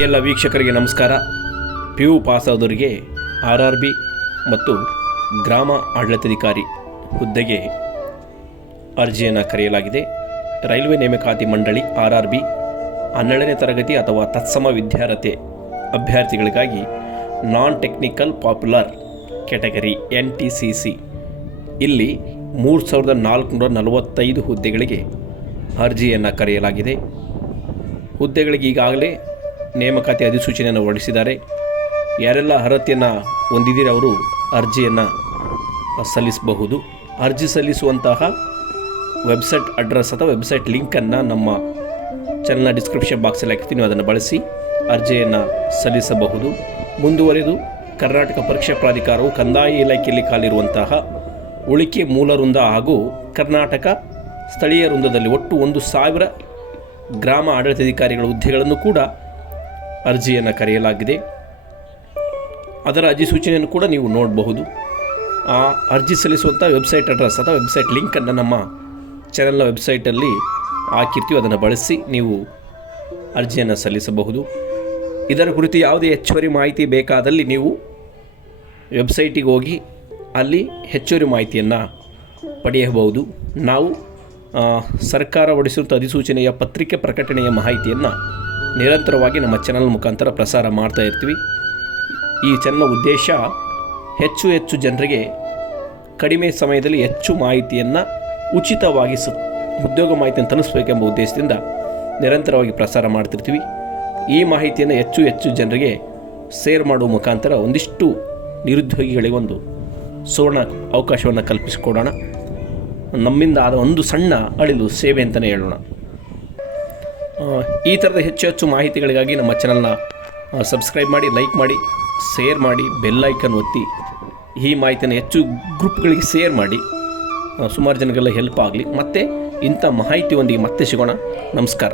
ಎಲ್ಲ ವೀಕ್ಷಕರಿಗೆ ನಮಸ್ಕಾರ. ಪಿ ಯು ಪಾಸ್ ಆದವರಿಗೆ ಆರ್ ಆರ್ ಬಿ ಮತ್ತು ಗ್ರಾಮ ಆಡಳಿತಾಧಿಕಾರಿ ಹುದ್ದೆಗೆ ಅರ್ಜಿಯನ್ನು ಕರೆಯಲಾಗಿದೆ. ರೈಲ್ವೆ ನೇಮಕಾತಿ ಮಂಡಳಿ ಆರ್ ಆರ್ ಬಿ ಹನ್ನೆರಡನೇ ತರಗತಿ ಅಥವಾ ತತ್ಸಮ ವಿದ್ಯಾರ್ಹತೆ ಅಭ್ಯರ್ಥಿಗಳಿಗಾಗಿ non technical popular category N T P C ಇಲ್ಲಿ ಮೂರು ಸಾವಿರದ ನಾಲ್ಕುನೂರ ನಲವತ್ತೈದು ಹುದ್ದೆಗಳಿಗೆ ಅರ್ಜಿಯನ್ನು ಕರೆಯಲಾಗಿದೆ. ಹುದ್ದೆಗಳಿಗೆ ಈಗಾಗಲೇ ನೇಮಕಾತಿ ಅಧಿಸೂಚನೆಯನ್ನು ಹೊರಡಿಸಿದ್ದಾರೆ. ಯಾರೆಲ್ಲ ಅರ್ಹತೆಯನ್ನು ಹೊಂದಿದ್ದೀರಿ ಅವರು ಅರ್ಜಿಯನ್ನು ಸಲ್ಲಿಸಬಹುದು. ಅರ್ಜಿ ಸಲ್ಲಿಸುವಂತಹ ವೆಬ್ಸೈಟ್ ಅಡ್ರೆಸ್ ಅಥವಾ ವೆಬ್ಸೈಟ್ ಲಿಂಕನ್ನು ನಮ್ಮ ಚಾನಲ್ನ ಡಿಸ್ಕ್ರಿಪ್ಷನ್ ಬಾಕ್ಸಲ್ಲಿ ಹಾಕ್ತೀನಿ ಅದನ್ನು ಬಳಸಿ ಅರ್ಜಿಯನ್ನು ಸಲ್ಲಿಸಬಹುದು. ಮುಂದುವರೆದು ಕರ್ನಾಟಕ ಪರೀಕ್ಷಾ ಪ್ರಾಧಿಕಾರವು ಕಂದಾಯ ಇಲಾಖೆಯಲ್ಲಿ ಕಾಲಿರುವಂತಹ ಉಳಿಕೆ ಮೂಲ ವೃಂದ ಹಾಗೂ ಕರ್ನಾಟಕ ಸ್ಥಳೀಯ ವೃಂದದಲ್ಲಿ ಒಟ್ಟು ಒಂದು ಸಾವಿರ ಗ್ರಾಮ ಆಡಳಿತಾಧಿಕಾರಿಗಳ ಹುದ್ದೆಗಳನ್ನು ಕೂಡ ಅರ್ಜಿಯನ್ನು ಕರೆಯಲಾಗಿದೆ. ಅದರ ಅಧಿಸೂಚನೆಯನ್ನು ಕೂಡ ನೀವು ನೋಡಬಹುದು. ಆ ಅರ್ಜಿ ಸಲ್ಲಿಸುವಂಥ ವೆಬ್ಸೈಟ್ ಅಡ್ರೆಸ್ ಅಥವಾ ವೆಬ್ಸೈಟ್ ಲಿಂಕನ್ನು ನಮ್ಮ ಚಾನಲ್ನ ವೆಬ್ಸೈಟಲ್ಲಿ ಹಾಕಿರ್ತೀವಿ. ಅದನ್ನು ಬಳಸಿ ನೀವು ಅರ್ಜಿಯನ್ನು ಸಲ್ಲಿಸಬಹುದು. ಇದರ ಕುರಿತು ಯಾವುದೇ ಹೆಚ್ಚುವರಿ ಮಾಹಿತಿ ಬೇಕಾದಲ್ಲಿ ನೀವು ವೆಬ್ಸೈಟಿಗೆ ಹೋಗಿ ಅಲ್ಲಿ ಹೆಚ್ಚುವರಿ ಮಾಹಿತಿಯನ್ನು ಪಡೆಯಬಹುದು. ನಾವು ಸರ್ಕಾರ ಹೊರಡಿಸಿರುವಂಥ ಅಧಿಸೂಚನೆಯ ಪತ್ರಿಕೆ ಪ್ರಕಟಣೆಯ ಮಾಹಿತಿಯನ್ನು ನಿರಂತರವಾಗಿ ನಮ್ಮ ಚಾನಲ್ ಮುಖಾಂತರ ಪ್ರಸಾರ ಮಾಡ್ತಾ ಇರ್ತೀವಿ. ಈ ಚಾನಲ್ನ ಉದ್ದೇಶ ಹೆಚ್ಚು ಹೆಚ್ಚು ಜನರಿಗೆ ಕಡಿಮೆ ಸಮಯದಲ್ಲಿ ಹೆಚ್ಚು ಮಾಹಿತಿಯನ್ನು ಉಚಿತವಾಗಿ ಸ, ಉದ್ಯೋಗ ಮಾಹಿತಿಯನ್ನು ತಲುಪಿಸಬೇಕೆಂಬ ಉದ್ದೇಶದಿಂದ ನಿರಂತರವಾಗಿ ಪ್ರಸಾರ ಮಾಡ್ತಿರ್ತೀವಿ. ಈ ಮಾಹಿತಿಯನ್ನು ಹೆಚ್ಚು ಹೆಚ್ಚು ಜನರಿಗೆ ಸೇರ್ ಮಾಡುವ ಮುಖಾಂತರ ಒಂದಿಷ್ಟು ನಿರುದ್ಯೋಗಿಗಳಿಗೆ ಒಂದು ಸುವರ್ಣ ಅವಕಾಶವನ್ನು ಕಲ್ಪಿಸಿಕೊಡೋಣ. ನಮ್ಮಿಂದ ಆದ ಒಂದು ಸಣ್ಣ ಅಳಿಲು ಸೇವೆ ಅಂತಲೇ ಹೇಳೋಣ. ಈ ಥರದ ಹೆಚ್ಚು ಹೆಚ್ಚು ಮಾಹಿತಿಗಳಿಗಾಗಿ ನಮ್ಮ ಚಾನಲ್ನ ಸಬ್ಸ್ಕ್ರೈಬ್ ಮಾಡಿ ಲೈಕ್ ಮಾಡಿ ಶೇರ್ ಮಾಡಿ ಬೆಲ್ ಐಕನ್ ಒತ್ತಿ, ಈ ಮಾಹಿತಿಯನ್ನು ಹೆಚ್ಚು ಗ್ರೂಪ್ಗಳಿಗೆ ಶೇರ್ ಮಾಡಿ ಸುಮಾರು ಜನಗೆಲ್ಲ ಹೆಲ್ಪ್ ಆಗಲಿ. ಮತ್ತು ಇಂಥ ಮಾಹಿತಿಯೊಂದಿಗೆ ಮತ್ತೆ ಸಿಗೋಣ. ನಮಸ್ಕಾರ.